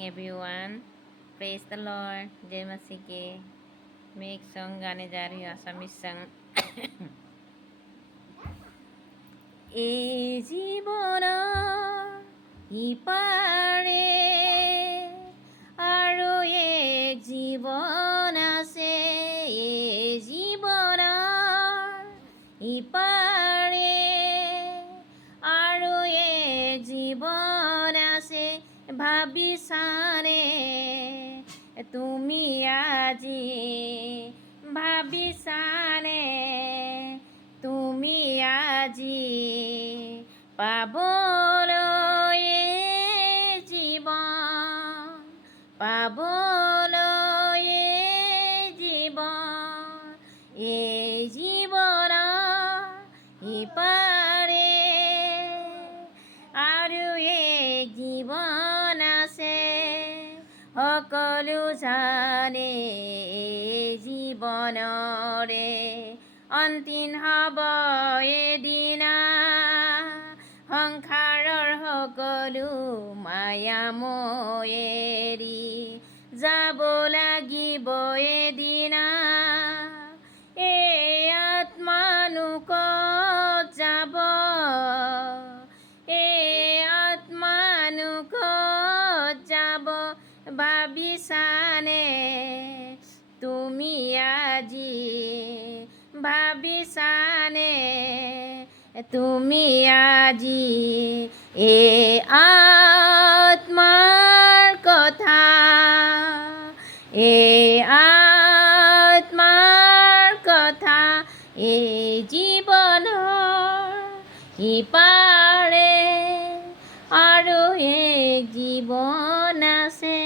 morning, everyone. Praise the Lord. जय मसीह के मैं एक सॉन्ग गाने जा रही हूँ, आसामीज सॉन्ग। ए जीवन इपारे আৰু এক জীবন আছে, এই জীবনৰ ইপাৰে আৰু এক জীবন আছে। ভাবিছানে তুমি আজি, ভাবিছানে তুমি আজি পাবলৈ জীৱন, পাবলৈ জীৱন, এই জীৱনৰ ইপাৰে আৰু এক জীৱন আছে। সকলো জানে এই জীৱনৰে অন্তিম হ'ব এদিনা। সংসাৰৰ সকলো মায়াময় এৰি যাব লাগিব এদিনা। এই আত্মানো ক'ত যাব, এই আত্মানো ক'ত যাব। ভাবিছানে তুমি আজি, ভাবিছানে তুমি আজি এই আত্মাৰ কথা, এই আত্মাৰ কথা। এই জীৱনৰ ইপাৰে আৰু এক জীৱন আছে।